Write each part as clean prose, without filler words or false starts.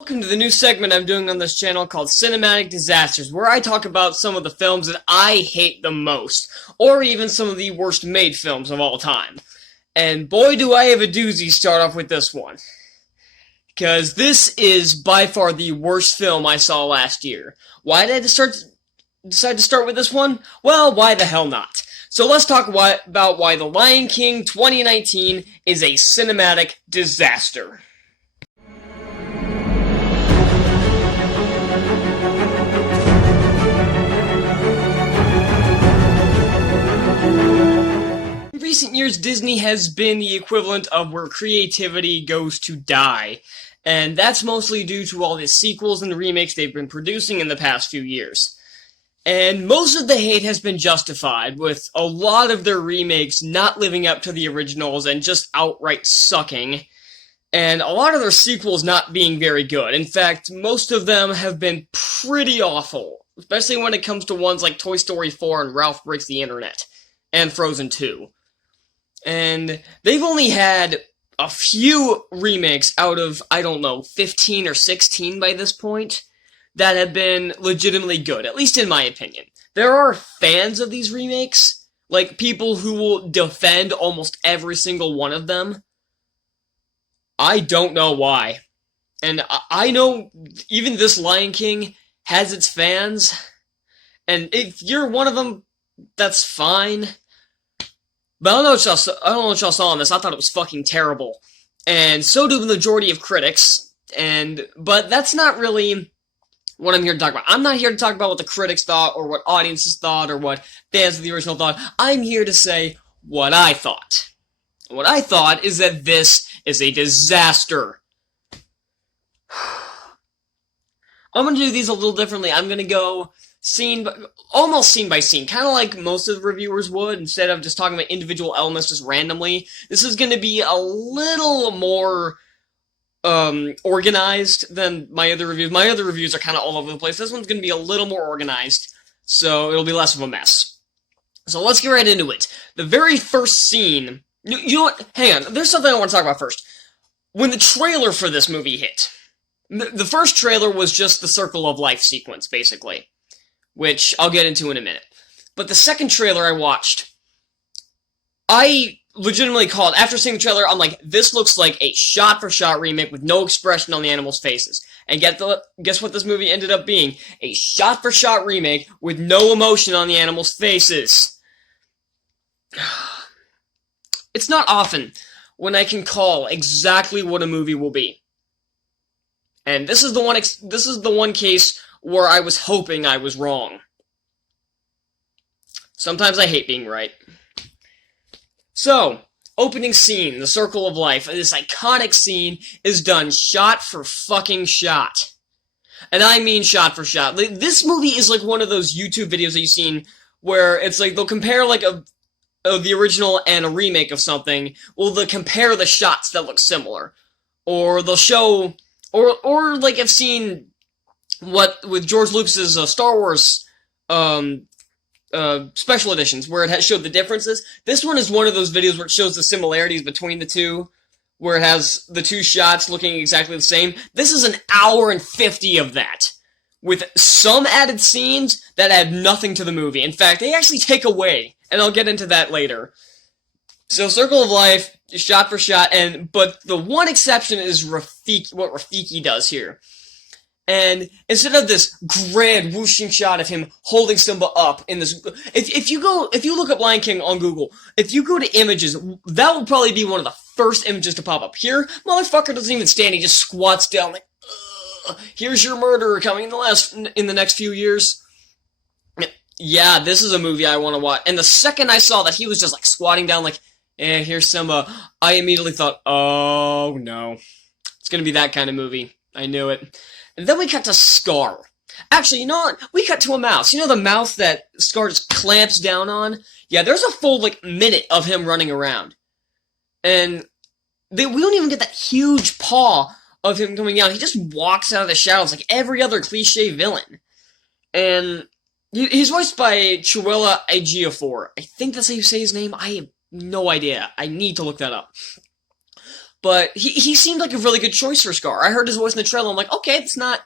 Welcome to the new segment I'm doing on this channel called Cinematic Disasters, where I talk about some of the films that I hate the most, or even some of the worst made films of all time. And boy do I have a doozy start off with this one. Because this is by far the worst film I saw last year. Why did I decide to start with this one? Well, why the hell not? So let's talk about why The Lion King 2019 is a cinematic disaster. In recent years, Disney has been the equivalent of where creativity goes to die, and that's mostly due to all the sequels and remakes they've been producing in the past few years. And most of the hate has been justified, with a lot of their remakes not living up to the originals and just outright sucking, and a lot of their sequels not being very good. In fact, most of them have been pretty awful, especially when it comes to ones like Toy Story 4 and Ralph Breaks the Internet, and Frozen 2. And they've only had a few remakes out of, 15 or 16 by this point, that have been legitimately good, at least in my opinion. There are fans of these remakes, like people who will defend almost every single one of them. I don't know why. And I know even this Lion King has its fans, and if you're one of them, that's fine. But I don't know what y'all saw on this. I thought it was fucking terrible. And so do the majority of critics. But that's not really what I'm here to talk about. I'm not here to talk about what the critics thought, or what audiences thought, or what fans of the original thought. I'm here to say what I thought. What I thought is that this is a disaster. I'm gonna do these a little differently. I'm gonna go almost scene by scene, kind of like most of the reviewers would, instead of just talking about individual elements just randomly. This is going to be a little more organized than my other reviews. My other reviews are kind of all over the place. This one's going to be a little more organized, so it'll be less of a mess. So let's get right into it. The very first scene... You know what? Hang on. There's something I want to talk about first. When the trailer for this movie hit, the first trailer was just the Circle of Life sequence, basically, which I'll get into in a minute. But the second trailer I watched, I legitimately called, after seeing the trailer, I'm like, this looks like a shot-for-shot remake with no expression on the animals' faces. And guess what this movie ended up being? A shot-for-shot remake with no emotion on the animals' faces. It's not often when I can call exactly what a movie will be. And this is the one case where I was hoping I was wrong. Sometimes I hate being right. So, opening scene, the Circle of Life. This iconic scene is done shot for fucking shot. And I mean shot for shot. This movie is like one of those YouTube videos that you've seen where it's like they'll compare like the original and a remake of something. Well, they'll compare the shots that look similar. Or they'll show... Or like I've seen... what with George Lucas's Star Wars special editions, where it showed the differences. This one is one of those videos where it shows the similarities between the two, where it has the two shots looking exactly the same. This is an hour and 50 of that, with some added scenes that add nothing to the movie. In fact, they actually take away, and I'll get into that later. So, Circle of Life, shot for shot, but the one exception is what Rafiki does here. And instead of this grand whooshing shot of him holding Simba up in this, if you look up Lion King on Google, if you go to images, that will probably be one of the first images to pop up. Here, motherfucker doesn't even stand; he just squats down like, here's your murderer coming in the next few years. Yeah, this is a movie I want to watch. And the second I saw that he was just like squatting down, like, here's Simba, I immediately thought, oh no, it's gonna be that kind of movie. I knew it. And then we cut to Scar. Actually, you know what? We cut to a mouse. You know the mouse that Scar just clamps down on? Yeah, there's a full, minute of him running around. And we don't even get that huge paw of him coming down. He just walks out of the shadows like every other cliche villain. And he's voiced by Chiwetel Ejiofor. I think that's how you say his name. I have no idea. I need to look that up. but he seemed like a really good choice for Scar. I heard his voice in the trailer. I'm like, okay, it's not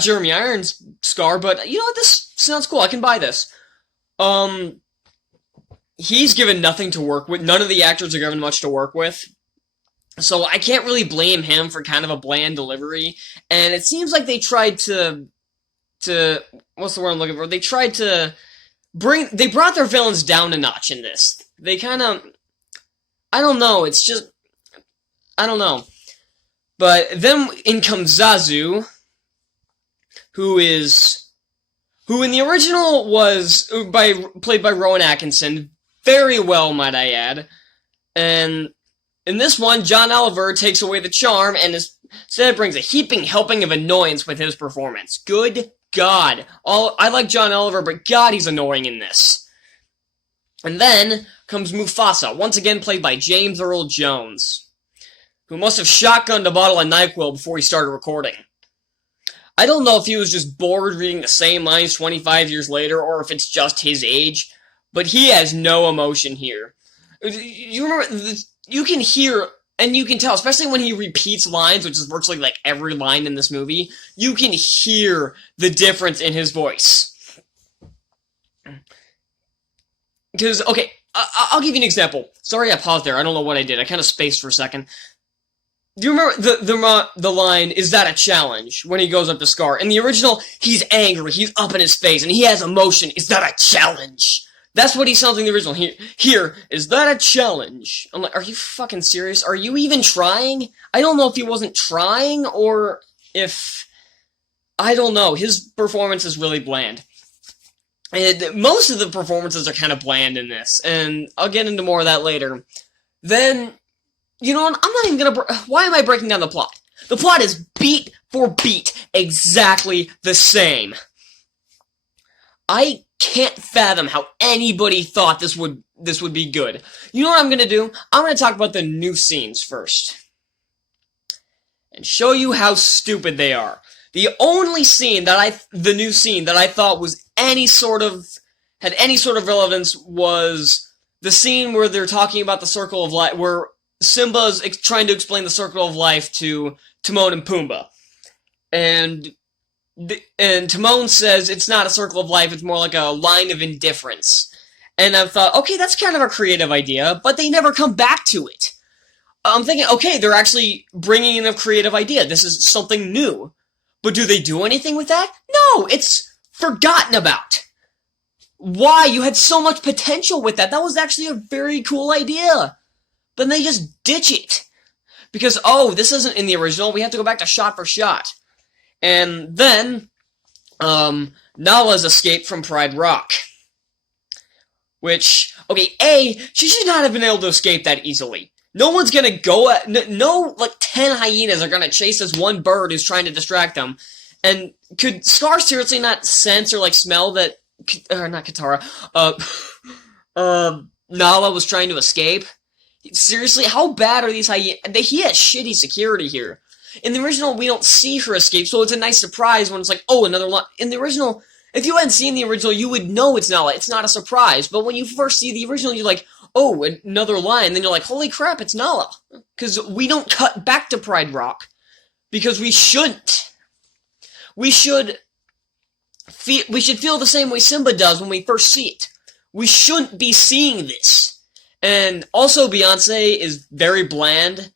Jeremy Irons Scar, but you know what? This sounds cool. I can buy this. He's given nothing to work with. None of the actors are given much to work with. So I can't really blame him for kind of a bland delivery. And it seems like they tried to what's the word I'm looking for? They tried to they brought their villains down a notch in this. They kind of, I don't know, it's just, I don't know. But then in comes Zazu, who in the original was played by Rowan Atkinson, very well, might I add. And in this one, John Oliver takes away the charm and instead brings a heaping helping of annoyance with his performance. Good God. I like John Oliver, but God, he's annoying in this. And then comes Mufasa, once again played by James Earl Jones, who must have shotgunned a bottle of NyQuil before he started recording. I don't know if he was just bored reading the same lines 25 years later, or if it's just his age, but he has no emotion here. You remember, you can hear, and you can tell, especially when he repeats lines, which is virtually like every line in this movie, you can hear the difference in his voice. Because, okay, I'll give you an example. Sorry I paused there, I don't know what I did, I kind of spaced for a second. Do you remember the line, "Is that a challenge?" when he goes up to Scar? In the original, he's angry, he's up in his face, and he has emotion. Is that a challenge? That's what he sounds like in the original. Here, is that a challenge? I'm like, are you fucking serious? Are you even trying? I don't know if he wasn't trying, or if, I don't know. His performance is really bland. And most of the performances are kind of bland in this, and I'll get into more of that later. Then, you know what, I'm not even gonna, why am I breaking down the plot? The plot is beat for beat exactly the same. I can't fathom how anybody thought this would be good. You know what I'm gonna do? I'm gonna talk about the new scenes first. And show you how stupid they are. The only scene the new scene that I thought was had any sort of relevance was the scene where they're talking about the Circle of Life, where Simba's trying to explain the Circle of Life to Timon and Pumbaa. And Timon says it's not a circle of life, it's more like a line of indifference. And I thought, okay, that's kind of a creative idea, but they never come back to it. I'm thinking, okay, they're actually bringing in a creative idea. This is something new. But do they do anything with that? No, it's forgotten about. Why? You had so much potential with that. That was actually a very cool idea. But then they just ditch it. Because, oh, this isn't in the original, we have to go back to shot for shot. And then, Nala's escaped from Pride Rock. Which, okay, she should not have been able to escape that easily. No one's gonna go, no, like, 10 hyenas are gonna chase this one bird who's trying to distract them. And could Scar seriously not sense or, like, smell that, not Katara, Nala was trying to escape? Seriously, how bad are these hyenas? He has shitty security here. In the original, we don't see her escape, so it's a nice surprise when it's like, oh, another line. In the original, if you hadn't seen the original, you would know it's Nala. It's not a surprise. But when you first see the original, you're like, oh, another line. Then you're like, holy crap, it's Nala. Because we don't cut back to Pride Rock. Because we shouldn't. We should feel the same way Simba does when we first see it. We shouldn't be seeing this. And also, Beyonce is very bland.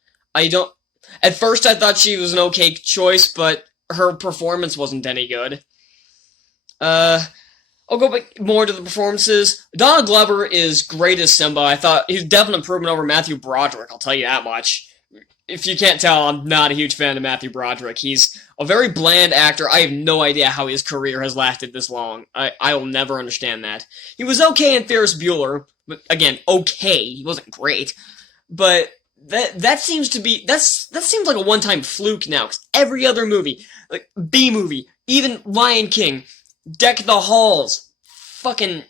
At first, I thought she was an okay choice, but her performance wasn't any good. I'll go back more to the performances. Donald Glover is great as Simba. I thought he's definitely an improvement over Matthew Broderick, I'll tell you that much. If you can't tell, I'm not a huge fan of Matthew Broderick. He's a very bland actor. I have no idea how his career has lasted this long. I will never understand that. He was okay in Ferris Bueller, but again, okay. He wasn't great. But that seems like a one-time fluke now, because every other movie, like B-movie, even Lion King, Deck the Halls, fucking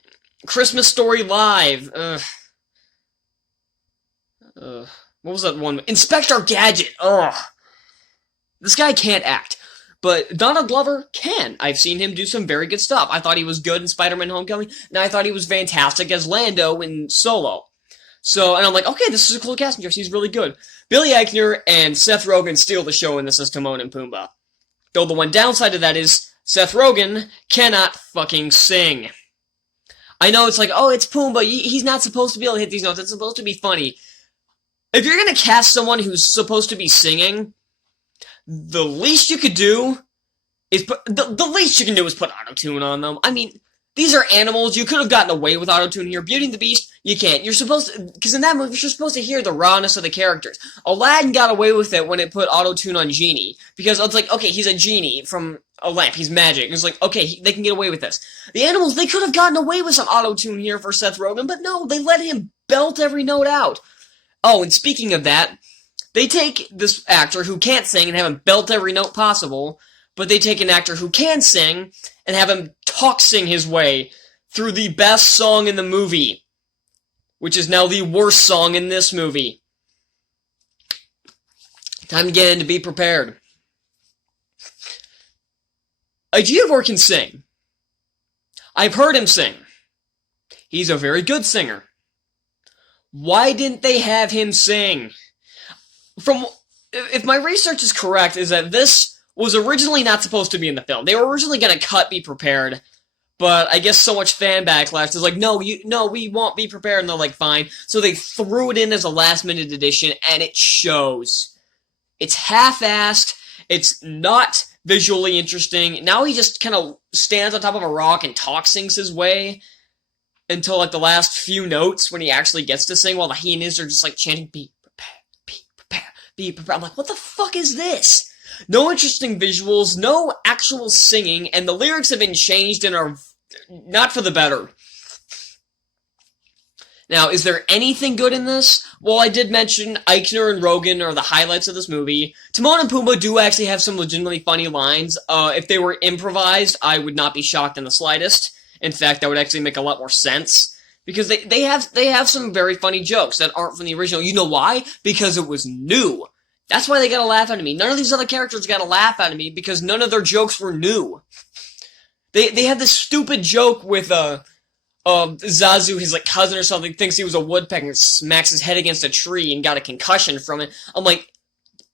Christmas Story Live, what was that one? Inspector Gadget, this guy can't act. But Donald Glover can. I've seen him do some very good stuff. I thought he was good in Spider-Man Homecoming, and I thought he was fantastic as Lando in Solo. So, and I'm like, okay, this is a cool casting choice. He's really good. Billy Eichner and Seth Rogen steal the show in this as Timon and Pumbaa. Though the one downside to that is Seth Rogen cannot fucking sing. I know it's like, oh, it's Pumbaa. He's not supposed to be able to hit these notes. It's supposed to be funny. If you're gonna cast someone who's supposed to be singing, the least you could do is put auto-tune on them. I mean, these are animals. You could have gotten away with auto-tune here. Beauty and the Beast, you can't. You're supposed to, because in that movie, you're supposed to hear the rawness of the characters. Aladdin got away with it when it put auto-tune on Genie, because it's like, okay, he's a genie from a lamp. He's magic. It's like, okay, they can get away with this. The animals, they could have gotten away with some auto-tune here for Seth Rogen, but no, they let him belt every note out. Oh, and speaking of that, they take this actor who can't sing and have him belt every note possible, but they take an actor who can sing and have him talk-sing his way through the best song in the movie, which is now the worst song in this movie. Time again to be prepared. Ejiofor can sing. I've heard him sing. He's a very good singer. Why didn't they have him sing? If my research is correct, is that this was originally not supposed to be in the film. They were originally going to cut Be Prepared, but I guess so much fan backlash is like, no, we won't Be Prepared, and they're like, fine. So they threw it in as a last-minute addition, and it shows. It's half-assed, it's not visually interesting. Now he just kind of stands on top of a rock and talk-sings his way until, like, the last few notes when he actually gets to sing, while the hyenas are just, like, chanting, be prepared, be prepared, be prepared. I'm like, what the fuck is this? No interesting visuals, no actual singing, and the lyrics have been changed and are not for the better. Now, is there anything good in this? Well, I did mention Eichner and Rogen are the highlights of this movie. Timon and Pumbaa do actually have some legitimately funny lines. If they were improvised, I would not be shocked in the slightest. In fact, that would actually make a lot more sense. Because they have some very funny jokes that aren't from the original. You know why? Because it was new. That's why they got a laugh out of me. None of these other characters got a laugh out of me because none of their jokes were new. They had this stupid joke with Zazu, his like cousin or something, thinks he was a woodpecker and smacks his head against a tree and got a concussion from it. I'm like,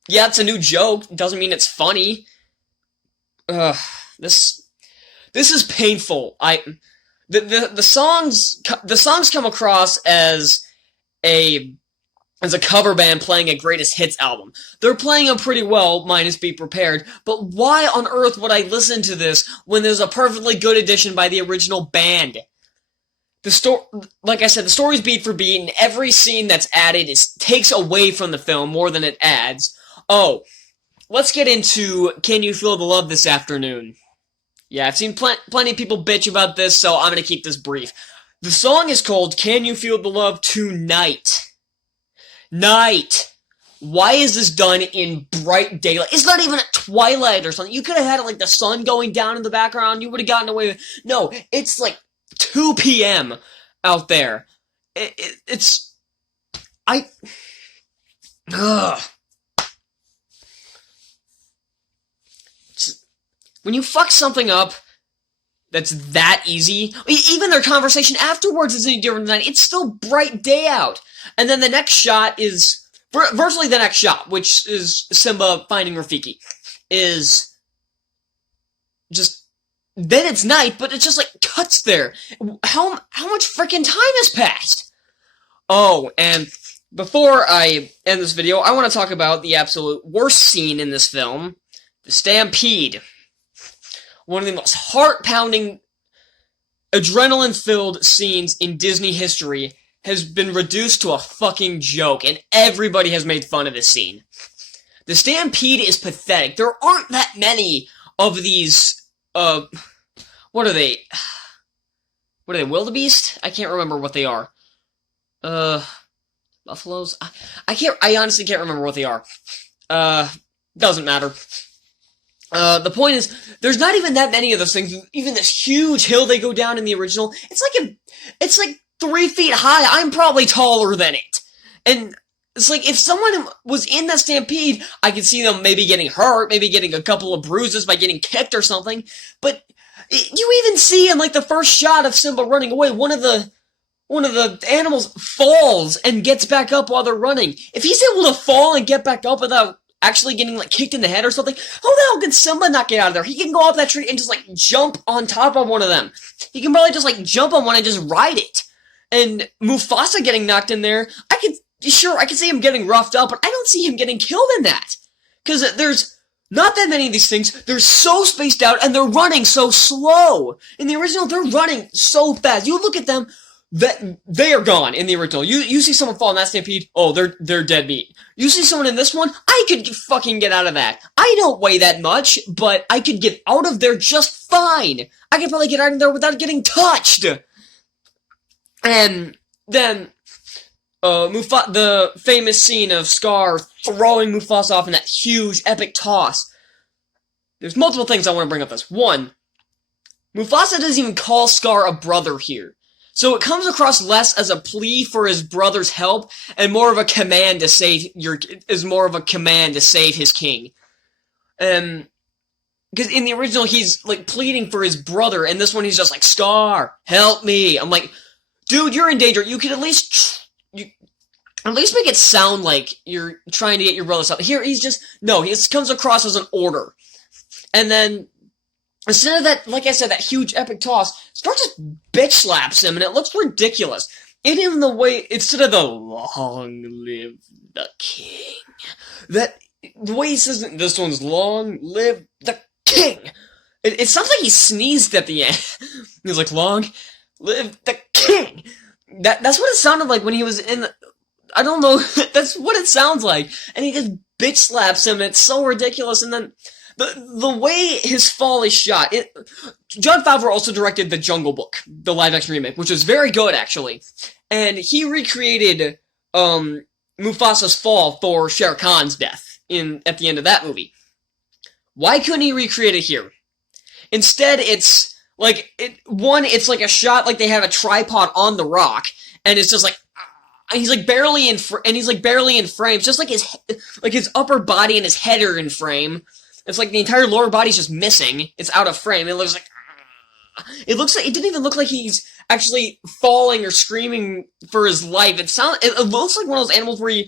yeah, it's a new joke. Doesn't mean it's funny. This is painful. The songs come across as a cover band playing a greatest hits album. They're playing them pretty well, minus Be Prepared, but why on earth would I listen to this when there's a perfectly good edition by the original band? Like I said, the story's beat for beat, and every scene that's added takes away from the film more than it adds. Oh, let's get into Can You Feel the Love This Afternoon? Yeah, I've seen plenty of people bitch about this, so I'm gonna keep this brief. The song is called Can You Feel the Love Tonight? Night. Why is this done in bright daylight? It's not even at twilight or something. You could have had like the sun going down in the background. You would have gotten away with. No, it's like 2 p.m. out there. When you fuck something up that's that easy, even their conversation afterwards isn't any different than that. It's still bright day out. And then the next shot is, virtually the next shot, which is Simba finding Rafiki, is just, then it's night, but it's just like cuts there. How much freaking time has passed? Oh, and before I end this video, I want to talk about the absolute worst scene in this film, the stampede. One of the most heart-pounding, adrenaline-filled scenes in Disney history has been reduced to a fucking joke, and everybody has made fun of this scene. The stampede is pathetic. There aren't that many of these, what are they? What are they, wildebeest? I can't remember what they are. Buffaloes? I honestly can't remember what they are. Doesn't matter. The point is, there's not even that many of those things. Even this huge hill they go down in the original, it's like 3 feet high. I'm probably taller than it. And it's like, if someone was in that stampede, I could see them maybe getting hurt, maybe getting a couple of bruises by getting kicked or something. But you even see in like the first shot of Simba running away, one of the one of the animals falls and gets back up while they're running. If he's able to fall and get back up without actually getting, like, kicked in the head or something, how the hell can Simba not get out of there? He can go up that tree and just, like, jump on top of one of them. He can probably just, like, jump on one and just ride it. And Mufasa getting knocked in there, I could see him getting roughed up, but I don't see him getting killed in that. Because there's not that many of these things. They're so spaced out, and they're running so slow. In the original, they're running so fast. You look at them, that they are gone in the original. You see someone fall in that stampede, oh, they're dead meat. You see someone in this one, I could fucking get out of that. I don't weigh that much, but I could get out of there just fine. I could probably get out of there without getting touched. And then, the famous scene of Scar throwing Mufasa off in that huge, epic toss. There's multiple things I want to bring up this. One, Mufasa doesn't even call Scar a brother here. So it comes across less as a plea for his brother's help, and more of a command to save his king. Because in the original, he's, like, pleading for his brother, and this one he's just like, Scar, help me. I'm like, dude, you're in danger. You could at least make it sound like you're trying to get your brother's help. Here, he comes across as an order. And then, instead of that, like I said, that huge epic toss, Scar just bitch slaps him, and it looks ridiculous. And even the way, instead of the long live the king, the way he says it, this one's long live the king. It sounds like he sneezed at the end. He's like, long live the king. That's what it sounded like when he was in the, I don't know, that's what it sounds like. And he just bitch slaps him, and it's so ridiculous, and then, the way his fall is shot, Jon Favreau also directed The Jungle Book, the live-action remake, which was very good, actually. And he recreated, Mufasa's fall for Shere Khan's death at the end of that movie. Why couldn't he recreate it here? Instead, it's like a shot like they have a tripod on the rock, and it's just like, he's like barely in frame, just like his upper body and his head are in frame. It's like the entire lower body's just missing. It's out of frame. It looks like it didn't even look like he's actually falling or screaming for his life. It looks like one of those animals where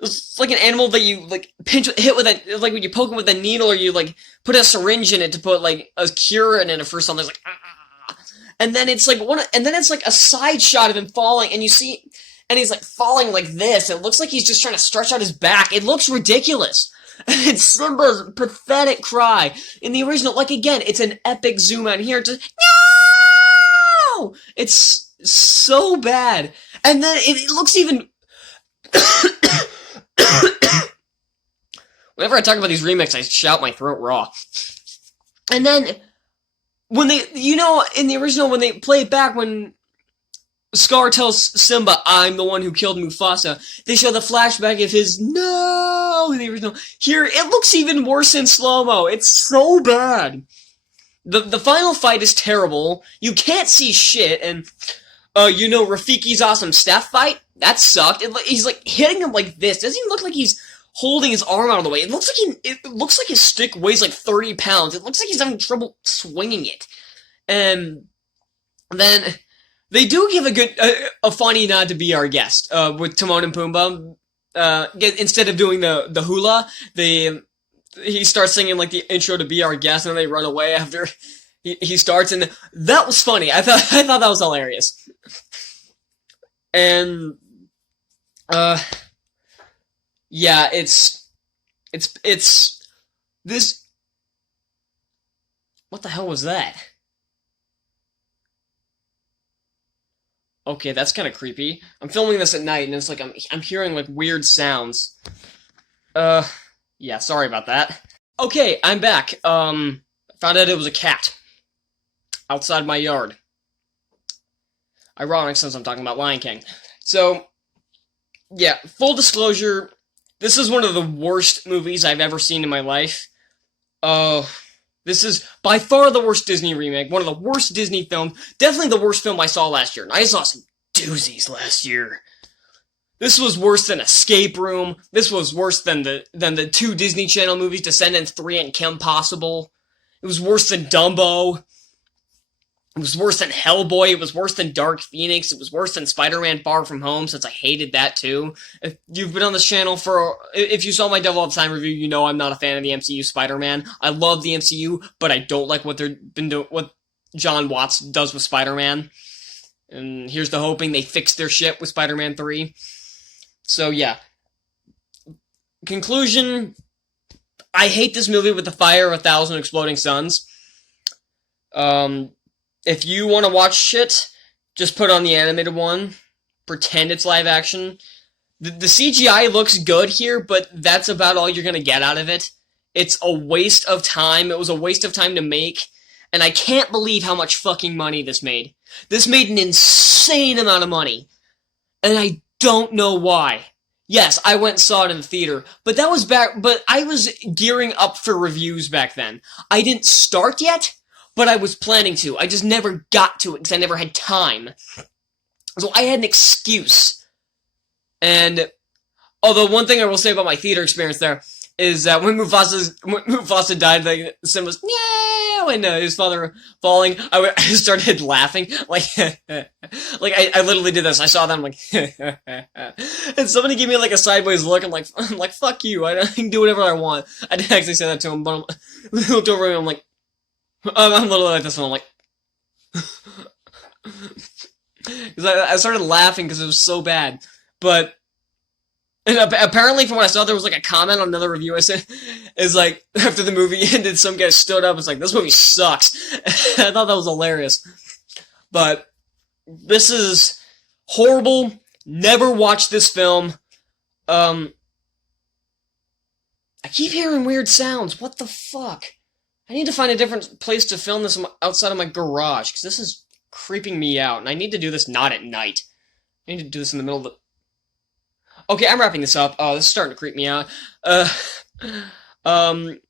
it's like an animal that you like hit with like when you poke it with a needle, or you like put a syringe in it to put like a cure in it for something. It's like, and then it's like a side shot of him falling, and he's like falling like this. It looks like he's just trying to stretch out his back. It looks ridiculous. It's Simba's pathetic cry. In the original, like, again, it's an epic zoom out here. Just, no! It's so bad. And then it looks even... Whenever I talk about these remakes, I shout my throat raw. And then, when they, in the original, when they play it back, when Scar tells Simba, I'm the one who killed Mufasa, they show the flashback of his no in the original. Here, it looks even worse in slow-mo. It's so bad. The final fight is terrible. You can't see shit, and, Rafiki's awesome staff fight? That sucked. He's, like, hitting him like this. It doesn't even look like he's holding his arm out of the way. It looks like his stick weighs, like, 30 pounds. It looks like he's having trouble swinging it. And then... they do give a funny nod to Be Our Guest, with Timon and Pumbaa. Instead of doing the hula, he starts singing, like, the intro to Be Our Guest, and then they run away after he starts, and that was funny. I thought that was hilarious. And, yeah, it's this, what the hell was that? Okay, that's kind of creepy. I'm filming this at night, and it's like I'm hearing, like, weird sounds. Yeah, sorry about that. Okay, I'm back. Found out it was a cat. Outside my yard. Ironic, since I'm talking about Lion King. So, yeah, full disclosure, this is one of the worst movies I've ever seen in my life. This is by far the worst Disney remake, one of the worst Disney films, definitely the worst film I saw last year. And I saw some doozies last year. This was worse than Escape Room. This was worse than the two Disney Channel movies, Descendants 3 and Kim Possible. It was worse than Dumbo. It was worse than Hellboy. It was worse than Dark Phoenix. It was worse than Spider-Man Far From Home, since I hated that too. If you've been on this channel if you saw my Devil All the Time review, you know I'm not a fan of the MCU Spider-Man. I love the MCU, but I don't like what what John Watts does with Spider-Man. And here's the hoping they fix their shit with Spider-Man 3. So yeah. Conclusion, I hate this movie with the fire of 1,000 exploding suns. If you want to watch it, just put on the animated one. Pretend it's live action. The CGI looks good here, but that's about all you're going to get out of it. It's a waste of time. It was a waste of time to make. And I can't believe how much fucking money this made. This made an insane amount of money. And I don't know why. Yes, I went and saw it in the theater, but that was but I was gearing up for reviews back then. I didn't start yet, but I was planning to. I just never got to it because I never had time. So I had an excuse. And although one thing I will say about my theater experience there is that when Mufasa died, the Simba was, yeah, when his father falling, I started laughing. Like, I literally did this. I saw that, I'm like, and somebody gave me like a sideways look. I'm like, fuck you. I can do whatever I want. I didn't actually say that to him, but I looked over at him, I'm like, I'm literally like this, and I'm like, because I started laughing because it was so bad. But, and apparently from what I saw, there was like a comment on another review I said, is like, after the movie ended, some guy stood up and was like, this movie sucks. I thought that was hilarious. But, this is horrible. Never watch this film. I keep hearing weird sounds. What the fuck? I need to find a different place to film this outside of my garage, because this is creeping me out, and I need to do this not at night. I need to do this in the middle of the... Okay, I'm wrapping this up. Oh, this is starting to creep me out. I'm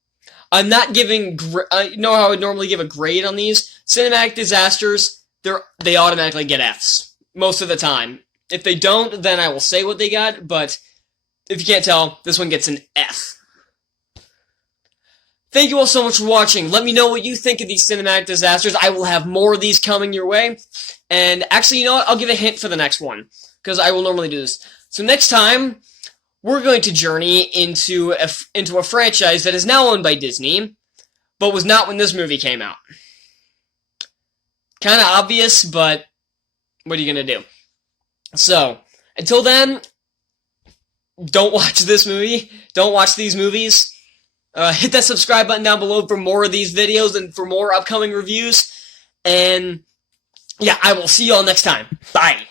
not giving... you know how I would normally give a grade on these? Cinematic disasters, they automatically get Fs. Most of the time. If they don't, then I will say what they got, but if you can't tell, this one gets an F. Thank you all so much for watching. Let me know what you think of these cinematic disasters. I will have more of these coming your way. And actually, you know what? I'll give a hint for the next one, because I will normally do this. So next time, we're going to journey into a franchise that is now owned by Disney, but was not when this movie came out. Kind of obvious, but what are you going to do? So, until then, don't watch this movie. Don't watch these movies. Hit that subscribe button down below for more of these videos and for more upcoming reviews. And, yeah, I will see you all next time. Bye.